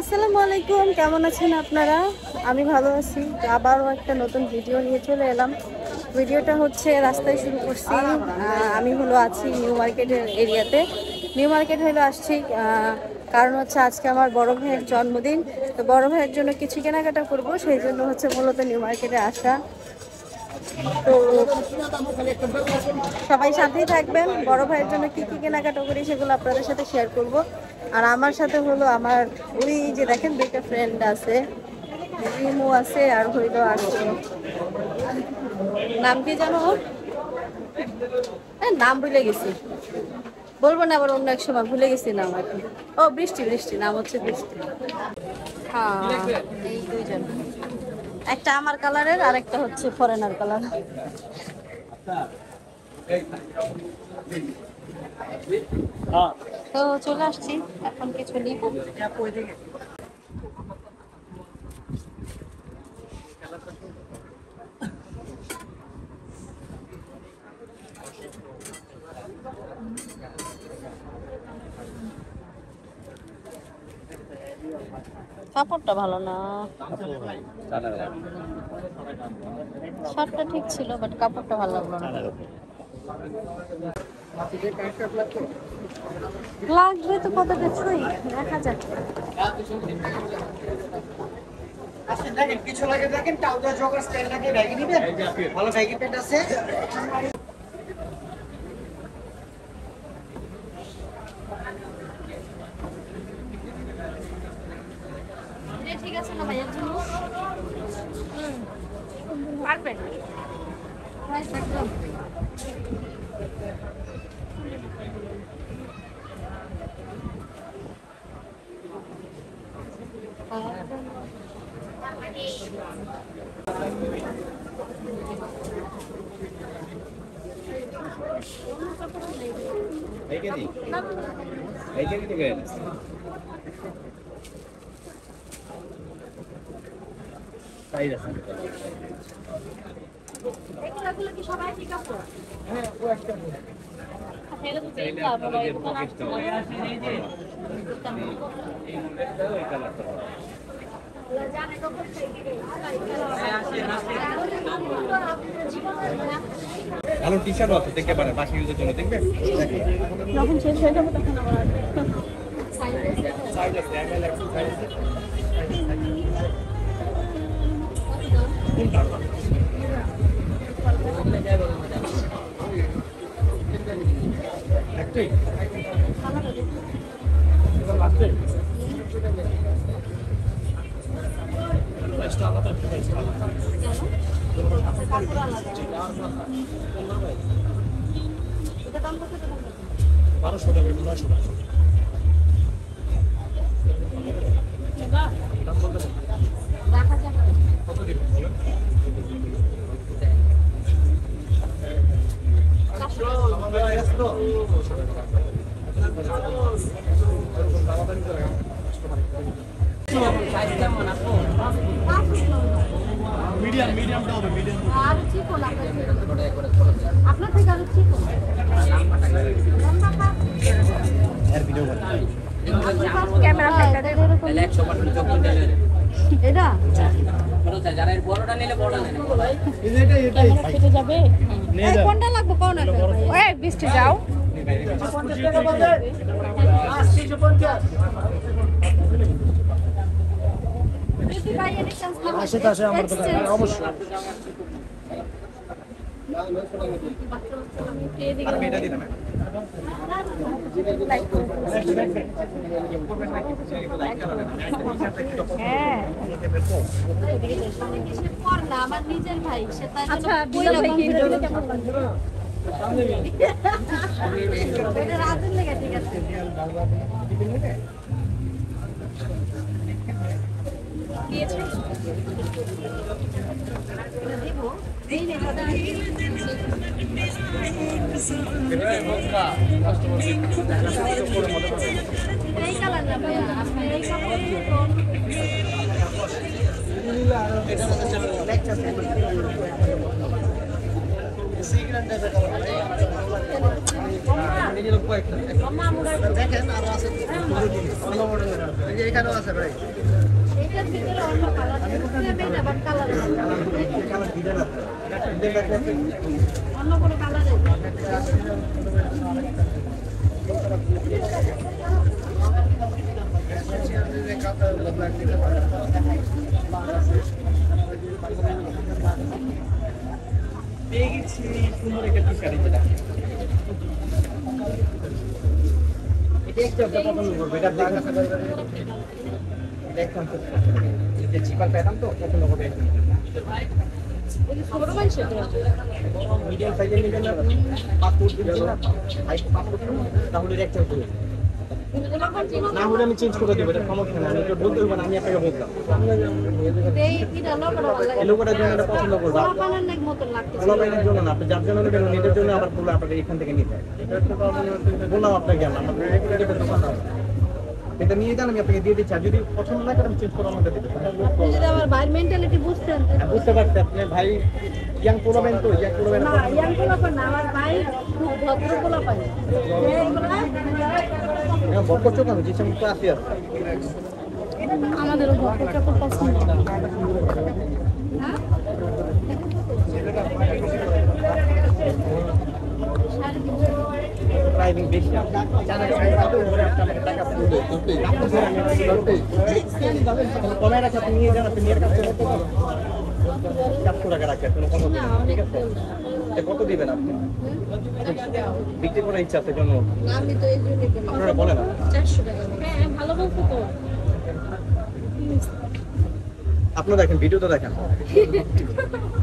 আসসালামু আলাইকুম, কেমন আছেন আপনারা? আমি ভালো আছি। আবারও একটা নতুন ভিডিও নিয়ে চলে এলাম। ভিডিওটা হচ্ছে রাস্তায় শুরু করছি। আমি আছি নিউ মার্কেটের এরিয়াতে। নিউ মার্কেট আসছি কারণ হচ্ছে আজকে আমার বড় ভাইয়ের জন্মদিন। তো বড় ভাইয়ের জন্য কিছু কেনাকাটা করব, সেই জন্য মূলত নিউ মার্কেটে আসা। তো সবাই সাথেই থাকবেন। বড় ভাইয়ের জন্য কি কি কেনাকাটা করি সেগুলো আপনাদের সাথে শেয়ার করব। আর আমার সাথে আমার ওই যে দেখেন দুইটা ফ্রেন্ড আছে, রিমু আছে আর আছে, নাম কি জানো? নাম ভুলে গেছি, বলবো না আবার অন্য এক সময়, ভুলে গেছি নাম আর কি। ও বৃষ্টি, নাম হচ্ছে বৃষ্টি। হ্যাঁ, এই দুইজন, একটা আমার কালারের আর একটা হচ্ছে ফরেনার কালার। তো চলে আসছি, এখন কিছু নিব। কাপড়টা ভালো না, শার্টটা ঠিক ছিল বাট কাপড়টা ভালো লাগলো না। লাগবে তো কত কিছুই, দেখা যাক। কিছু লাগে দেখেন, টাউজার জগার স্টাইল নাকি ব্যাগি নিবেন, ভালো ব্যাগি প্যান্ট আছে। ঠিক আছে না ভাইয়ের জন্য পারফেক্ট প্রাইস একদম। এগুলো কি সবাই ঠিক আছে? হ্যাঁ, ও একটা ভালো টি শার্ট আছে, দেখতে পারেন বাসি ইউজের জন্য। দেখবেন যখন শেষ হয়ে যাবে তখন আমার সাইজ আছে, এমএল এক্সেল সাইজ আছে। একটাই আলাদা $1200 $900 কত দিন মিডিয়ামটা হবে, মিডিয়াম আরো ঠিক হলো আপনার থেকে আরো ঠিক হলো। এর ভিডিও করে ক্যামেরা ফ্যাক্টরে তাহলে 100% যোগ করতে হবে। এটা বড়টা যারা এর বড়টা নিলে বড় নেন। এটাই কেটে যাবে। এই কোনটা লাগবে কোন একটা? ওই 20 টা যাও। 50 টাকা বাজে 850। যদি ভাই এর চান্স না হয় আসে আসে আমার দোকানে অবশ্যই। আর মেটা দিন না। হ্যাঁ আমার নিজের ভাই, আচ্ছা কেমন লাগবে? রাজের লেগে ঠিক আছে। এই কালার না ভাইয়া, আপনি এই কালার দেখেন আরো আছে অন্য মডেলের এই যে এখানেও আছে ভাই এটার ভিতরে অন্য কালার আছে বাট কালার অন্য কোনো কালার পেয়ে গেছি সুন্দর একটা টি-শার্ট যেটা এটা একটু আপনার পছন্দ করবে এটা ব্ল্যাক আছে দেখুন তো এটা চিপার প্যাটার্ন তো পছন্দ করবে মিডিয়াম সাইজের নিবেন না পাসপোর্ট দিবেন না পাসপোর্ট তাহলে একটা হবে না হলে আমি চেঞ্জ করে দেবো এটা সমস্যা না আমি তো বলতে হবে না আমি আপনাকে বললাম এই লোকটার জন্য এটা পছন্দ করবো পোলাপাইনের জন্য না আপনি যার জন্য নেবেন নিজের জন্য আবার পোলা আপনাকে এখান থেকে নিতে বললাম আপনাকে আমার দোকান এটা নিয়ে যান আমি আপনাকে দিয়ে দিচ্ছি আর যদি পছন্দ না করেন চেঞ্জ করে আমাকে দিতে আমার ভাইয়ের মেন্টালিটি বুঝতেন বুঝতে পারছি আপনি ভাই ইয়াং পোলাবেন তো ইয়াং পোলাবেন না ইয়াং পোলাপান না আমার ভাই খুব ভদ্র পোলাপান বকর চোখ আমি যেসব তো আসি আর আমাদেরও ভদ্র চকর পছন্দ ড্রাইভিং বেশি কমে রাখা আপনি নিয়ে যান আপনি নিয়ে কাছে 400 টাকা রাখেন কোনো সমস্যা নেই ঠিক আছে কত দিবেন আপনি বিক্রি করার ইচ্ছা আছে জন্য আমি তো এই জন্য আপনারা বলেন 400 টাকা হ্যাঁ ভালো বলছো তো আপনারা দেখেন ভিডিওটা দেখেন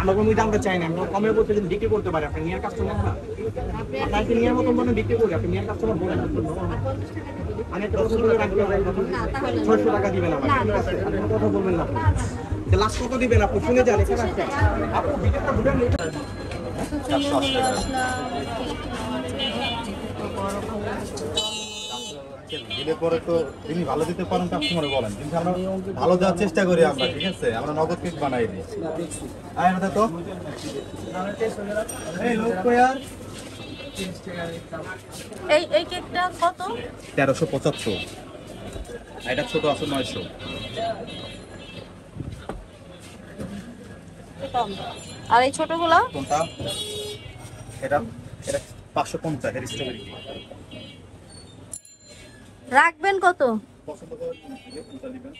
আমরা কোনো দামটা চাই না আমরা কমে বলতে যদি বিক্রি করতে পারি আপনি নিয়ার কাস্টমার না আপনাকে নিয়ার মতন মানে বিক্রি করি আপনি নিয়ার কাস্টমার বলেন আমি একটা কথা বলে রাখবো 600 টাকা দিবেন আমার ঠিক আছে আপনি কথা বলবেন না লাস্ট কত দিবেন আপনি শুনে যান এখানে আসেন আপনি ভিডিওটা ঘুরেন দিলে পরে তো যিনি ভালো দিতে পারেন কাস্টমারে বলেন কিন্তু আমরা ভালো দেওয়ার চেষ্টা করি আমরা ঠিক আছে আমরা নগদ কেক বানাই দিই আয় না তো এই লোক কো यार এই কেকটা কত 1375 এটা ছোট আছে 900 কম আর এই ছোটগুলো কোনটা এটা এটা 550 এর স্ট্রবেরি রাখবেন কত পছন্দ করে কোনটা নেবেন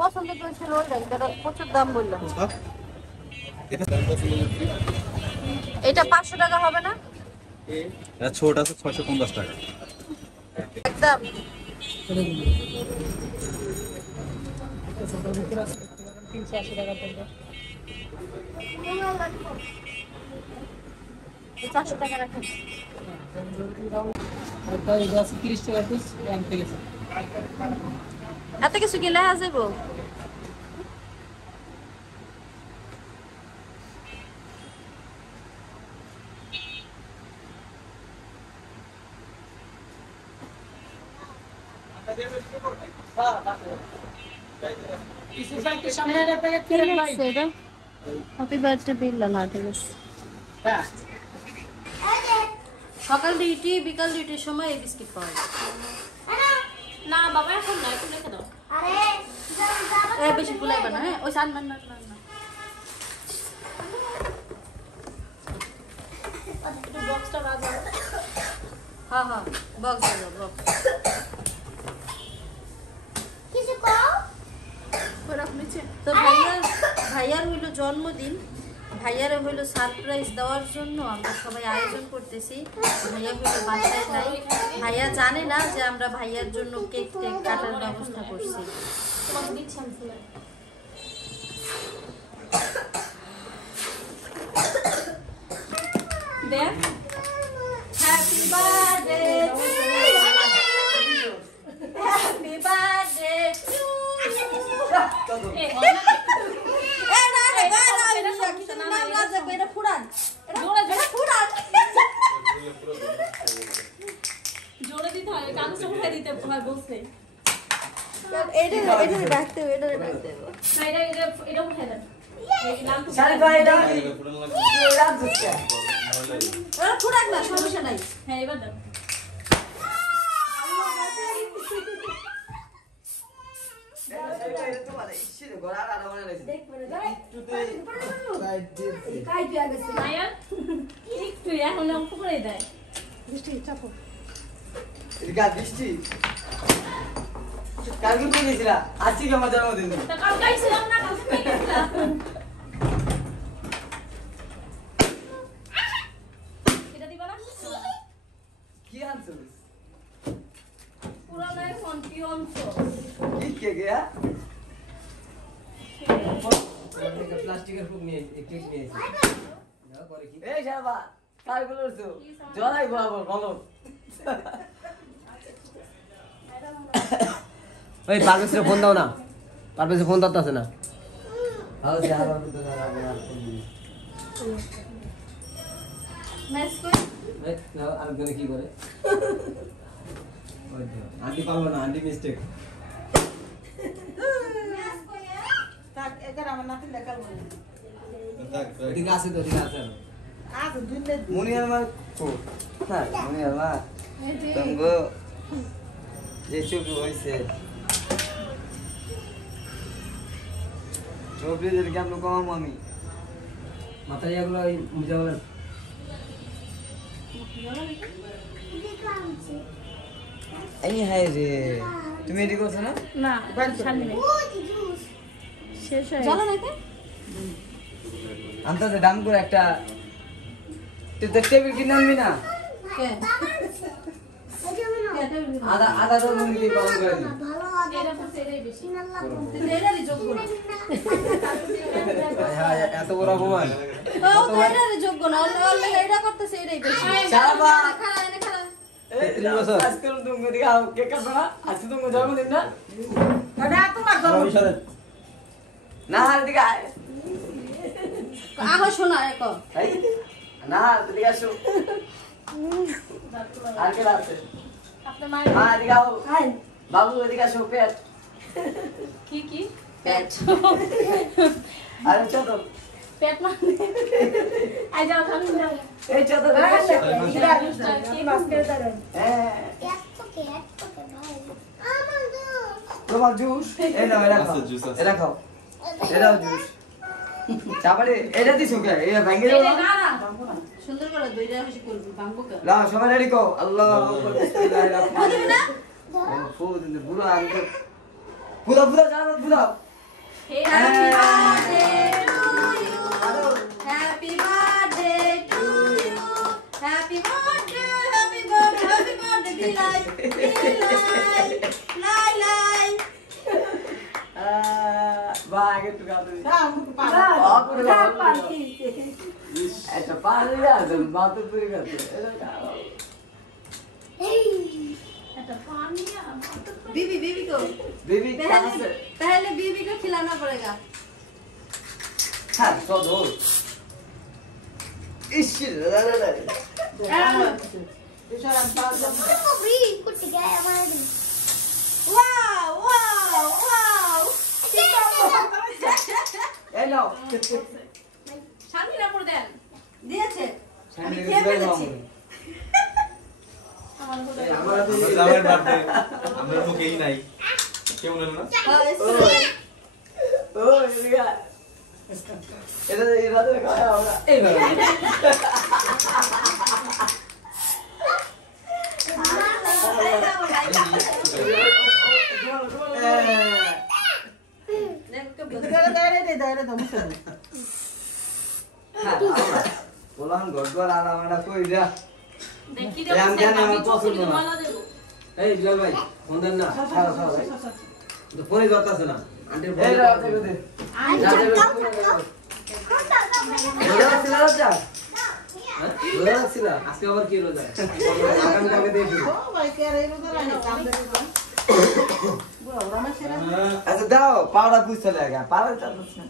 পছন্দ করেছিল ওইটা এটা প্রচুর দাম বললাম কোনটা এটা 500 টাকা হবে না এটা ছোট আছে 650 টাকা একদম চারশো টাকা রাখেন এত কিছু গেলে আসব হ্যাপি বার্থডে বিল না ঠিক আছে সকাল ডিউটি বিকাল ডিউটির সময় এই বিস্কিট পাওয়া যায় না বাবা এখন না একটু রেখে দাও আরে বেশি ফুলাইবা না হ্যাঁ ওই সান না একটু বক্সটা বাজাও হ্যাঁ বক্স বাজাও বক্স কিছু কও তো ভাইয়ার হইলো জন্মদিন ভাইয়ারে হইলো সারপ্রাইজ দেওয়ার জন্য আমরা সবাই আয়োজন করতেছি ভাইয়া হইলো বাসায় নাই ভাইয়া জানে না যে আমরা ভাইয়ার জন্য কেক কাটার ব্যবস্থা করছি দেখ হ্যাপি বার্থডে হ্যাপি বার্থডে জোরে দিতে হয় কাগজটা উঠে দিতে হয় বলছে এটা রাখতে হবে এটা উঠে দেন শাড়ি পাই না ফুরাক না সমস্যা নাই। হ্যাঁ এবার দাও মায়া একটু এখন অল্প করে দেয় বৃষ্টি চাপো। বৃষ্টি কালকে তো গেছিলা আজকে কি আমার জন্মদিন তা কালকে আইছিলাম না কালকে পেয়ে গেছিলাম এটা দিবা না কি আনছো পুরানো ফোন কি অংশ কি কে গয়া প্লাস্টিকের ফুক নিয়ে একটু নিয়ে যাও করে কি এই শাবা কাল বলছো জলাই বাবা বলো ওই পারভেজকে ফোন দাও না, পারভেজকে ফোন ধরতেছে না। ম্যাচ কই আরেকজনে কি করে আন্টি পারবো না, আন্টি মিস্টেক। থাক একার আমার নাতি লেখা বলে। ঠিক আছে তো, ঠিক আছে। আজ দুই দিন মুনিয়ার মা কো হ্যাঁ মুনিয়ার মা তঙ্গো যে ছবি হইছে ছবি যেটা কেমন কম আমি মাথায় এগুলো বুঝা বলেন। এই হাই রে তুমি এডি করছ না না সামনে নেই শেষ হয়ে চলো নাকি আনতে দাম করে একটা তুই তো টেবিল কিনে আনবি না কে আধা তো মুরগি পালন করে নি এটা পড়ছে এটাই বেশি এটারই যোগ্য না। এত বড় অপমান। ও তো এটারই যোগ্য না। অন্য এটা করতেছে এটাই বেশি। শাবা খাড়া এনে খাড়া। 33 বছর। আজকে তুমি দিকে কে কাটবে না আজকে তুমি জন্মদিন না এটা তোমার জন্ম। না আর দিকে আহ শোনা এক এই না দিকে আসো আর কে আছে আপনার মায়ের মা দিকে আও বাবু এদিকে আসো পেট কি কি পেট আরে চলো পেট মানে আই যাও সামনে যাও এই চলো তোমার জুস এই নাও এটা খাও এটা খাও এটাও জুস তারপরে এটা দিছো কে এই ভাঙ্গে দাও না না সুন্দর করে দইটা বেশি করবি বাঙ্গো কে লাও সবাই রেডি কও আল্লাহু আকবার বিসমিল্লাহির দিবি রহমানির না রহিম ফুদ দিন পুরো আমি তো পুরো পুরো জানো পুরো happy birthday to you happy birthday happy birthday happy birthday বিলাই লাই লাই বাগে টু গাও দিই পুরো এটা পানি আছে মাথা পুরি করতে এটা এটা পানি बीबी बीबी को बेबी कहां से पहले बीबी को खिलाना पड़ेगा हां सो दो इश ला ला ला वाओ वाओ वाओ ए लो শান্তি না পড়ে দেন দিয়েছে আমি शांति খেয়ে ফেলেছি আমার হলো আমরা তো আমাদের বার্থডে আমরা তো কেই নাই কেউ না না ओ এদিকে এটা এটা তো খাওয়া আমরা এই ভাবে বললাম গড়গড় আর আমরা কই যা দেখি এই আমি জানি আমার পছন্দ না। মালা দেব এই জল ভাই ফোন দেন না। ছাড়ো ছাড়ো ভাই তো ফোনে ধরতেছে না। আন্টির ফোন এই রাও দেখো দে যা দেবে রোজা ছিল রোজা রোজা রাখছিল, আজকে আবার কি রোজা? আগামীকালকে দেখি। আচ্ছা দাও পাউডার পুষ চলে গেল পাউডার চালছ না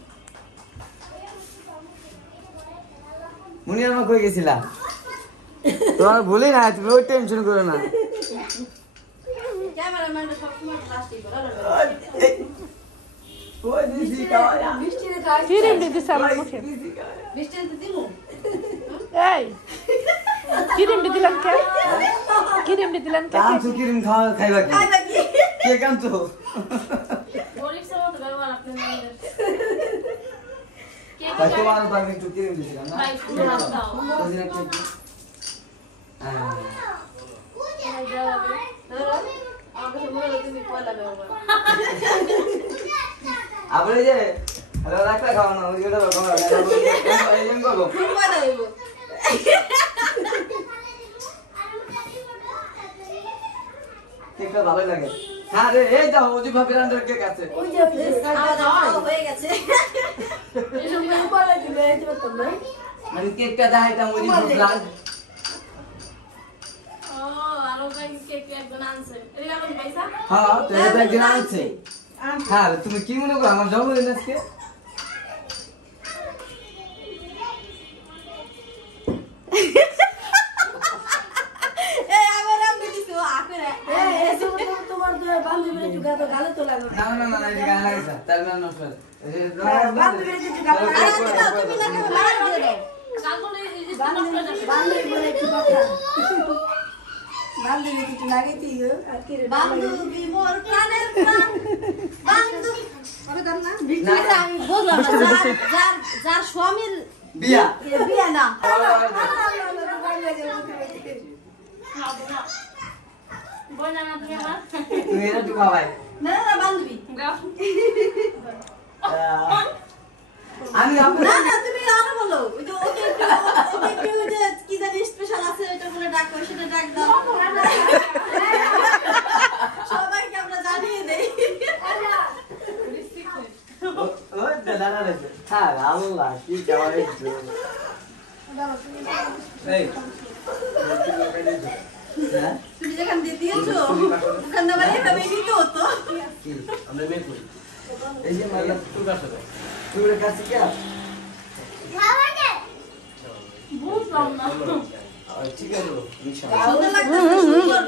মুনিয়ার মা কই গেছিলা তোমার ভুলি না তুমি ওই টেনশন করো না ক্যামেরাম্যান সব সময় প্লাস্টিক ওই দিদি কাওয়া বৃষ্টি রে ক্রিম দিতেছে আমার মুখে এই ক্রিম দিলেন কে ক্রিম দিলেন কে কাঞ্চু কিরিম খাইবা কি কে কাঞ্চু গরিবের মতো ব্যবহার আপনার মেয়েদের। কে তাই তোমার তো আমি একটু কিরিম দিছিলাম না ভাই শুনে হাত দাও। বুঝিনা কে হ্যাঁ আমার কাছে মনে হলো তুমি পয়লা ব্যবহার আবার এই যে হ্যালো রাখলা খাওয়া না ওই কথা বলবো এই জন্য করবো পয়লা হইব কেকটা ভালো লাগে হ্যাঁ রে এই যাও ওজি ভাবির আন্ডার কেক আছে হয়ে গেছে এসব পয়লা দিবে এই তো না মানে কেকটা দেখাইতাম ওজি ভাবলাম ও আরো ভাই কেক একজন আনছে এটা কেমন পয়সা হ্যাঁ তো এটা একদিন আনছে হ্যাঁ তুমি কি মনে করো আমার জন্মদিন আজকে না না না এই গান লাগাইছা তার না নষ্ট কাল বলে এই যে নষ্ট হয়ে যাবে। বান্ধবী মোর প্রাণের প্রাণ বান্ধবী আমি বুঝলাম যার স্বামীর বিয়া বিয়ে না বই না তুমি আমার তুমি এটা একটু খাওয়াই না না বান্ধবী গাও আমি না না তুমি আরো বলো ওই যে ওকে একটু ওই যে কি জানি স্পেশাল আছে ওইটা বলে ডাকো সেটা ডাক দাও সবাইকে আমরা জানিয়ে দেই ও দাদা রে হ্যাঁ আল্লাহ কি খাওয়াই এই হ্যাঁ তুমি যেখান দিয়ে দিয়েছো ওখান না বাড়ি এভাবে নিতে হতো কি আমরা মেয়ে করি এই যে মাইয়া তোর কাছে তোর কাছে কি বুঝলাম না ঠিক আছে ইনশাআল্লাহ সুন্দর লাগতেছে সুন্দর